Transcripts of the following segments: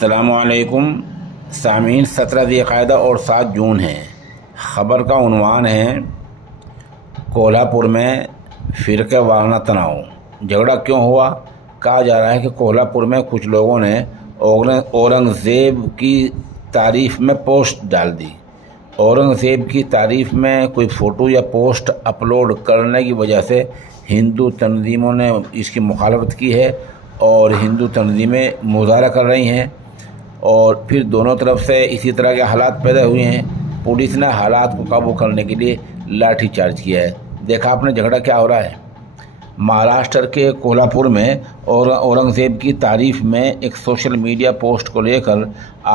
السلام علیکم سامعین، 17 ذی القعدہ اور 7 جون ہے۔ خبر کا عنوان ہے کولہاپور میں فرقہ وارانہ تناؤ، جھگڑا کیوں ہوا؟ کہا جا رہا ہے کہ کولہاپور میں کچھ لوگوں نے اورنگزیب کی تعریف میں پوسٹ ڈال دی۔ اورنگزیب کی تعریف میں کوئی فوٹو یا پوسٹ اپلوڈ کرنے کی وجہ سے ہندو تنظیموں نے اس کی مخالفت کی ہے اور ہندو تنظیمیں مظاہرہ کر رہی ہیں، اور پھر دونوں طرف سے اسی طرح کے حالات پیدا ہوئے ہیں۔ پولیس نے حالات کو قابو کرنے کے لیے لاٹھی چارج کیا ہے۔ دیکھا آپ نے جھگڑا کیا ہو رہا ہے؟ مہاراشٹر کے کولہاپور میں اورنگزیب کی تعریف میں ایک سوشل میڈیا پوسٹ کو لے کر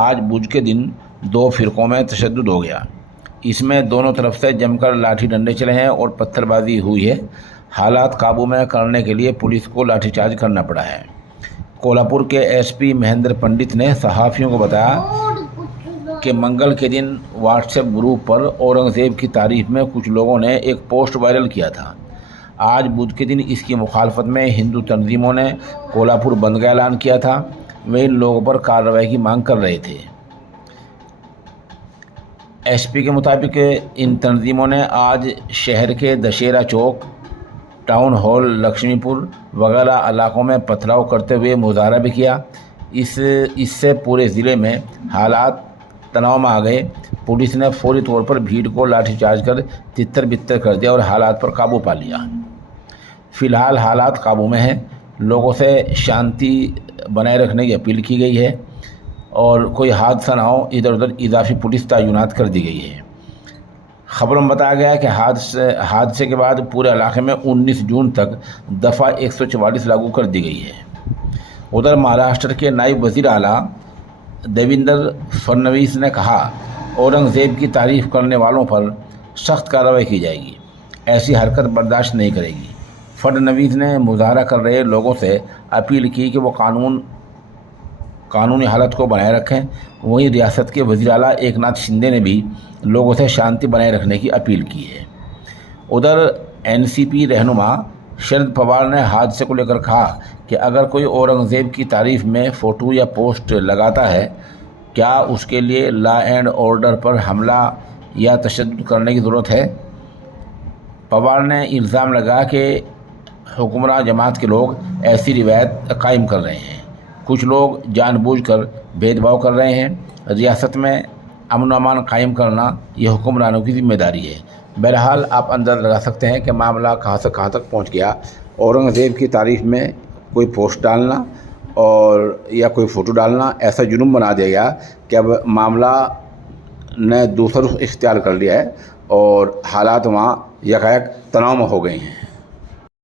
آج بدھ کے دن 2 فرقوں میں تشدد ہو گیا۔ اس میں دونوں طرف سے جم کر لاٹھی ڈنڈے چلے ہیں اور پتھر بازی ہوئی ہے۔ حالات قابو میں کرنے کے لیے پولیس کو لاٹھی چارج کرنا پڑا ہے۔ کولہاپور کے ایس پی مہندر پنڈت نے صحافیوں کو بتایا کہ منگل کے دن واٹس ایپ گروپ پر اورنگزیب کی تعریف میں کچھ لوگوں نے ایک پوسٹ وائرل کیا تھا۔ آج بدھ کے دن اس کی مخالفت میں ہندو تنظیموں نے کولہاپور بند کا اعلان کیا تھا۔ وہ ان لوگوں پر کارروائی کی مانگ کر رہے تھے۔ ایس پی کے مطابق ان تنظیموں نے آج شہر کے دشہرا چوک، ٹاؤن ہال لکشمی پور وغیرہ علاقوں میں پتھراؤ کرتے ہوئے مظاہرہ بھی کیا۔ اس سے پورے ضلع میں حالات تناؤ میں آ گئے۔ پولیس نے فوری طور پر بھیڑ کو لاٹھی چارج کر تتر بتر کر دیا اور حالات پر قابو پا لیا۔ فی الحال حالات قابو میں ہیں۔ لوگوں سے شانتی بنائے رکھنے کی اپیل کی گئی ہے اور کوئی حادثہ نہ ہو، ادھر ادھر اضافی پولیس تعینات کر دی گئی ہے۔ خبروں میں بتایا گیا ہے کہ حادثے کے بعد پورے علاقے میں 19 جون تک دفعہ 144 لاگو کر دی گئی ہے۔ ادھر مہاراشٹر کے نائب وزیر اعلیٰ دیویندر فڈنویس نے کہا، اورنگزیب کی تعریف کرنے والوں پر سخت کارروائی کی جائے گی، ایسی حرکت برداشت نہیں کرے گی۔ فڈنویس نے مظاہرہ کر رہے لوگوں سے اپیل کی کہ وہ قانونی حالت کو بنائے رکھیں۔ وہیں ریاست کے وزیر اعلیٰ ایک ناتھ شندے نے بھی لوگوں سے شانتی بنائے رکھنے کی اپیل کی ہے۔ ادھر این سی پی رہنما شرد پوار نے حادثے کو لے کر کہا کہ اگر کوئی اورنگزیب کی تعریف میں فوٹو یا پوسٹ لگاتا ہے، کیا اس کے لیے لا اینڈ آرڈر پر حملہ یا تشدد کرنے کی ضرورت ہے؟ پوار نے الزام لگایا کہ حکمراں جماعت کے لوگ ایسی روایت قائم کر رہے ہیں۔ کچھ لوگ جان بوجھ کر بھید بھاؤ کر رہے ہیں۔ ریاست میں امن و امان قائم کرنا یہ حکمرانوں کی ذمہ داری ہے۔ بہرحال آپ اندازہ لگا سکتے ہیں کہ معاملہ کہاں سے کہاں تک پہنچ گیا۔ اورنگزیب کی تعریف میں کوئی پوسٹ ڈالنا اور یا کوئی فوٹو ڈالنا ایسا جرم بنا دیا گیا کہ اب معاملہ نے دوسرا رخ اختیار کر لیا ہے اور حالات وہاں یکایک تناؤ میں ہو گئے ہیں۔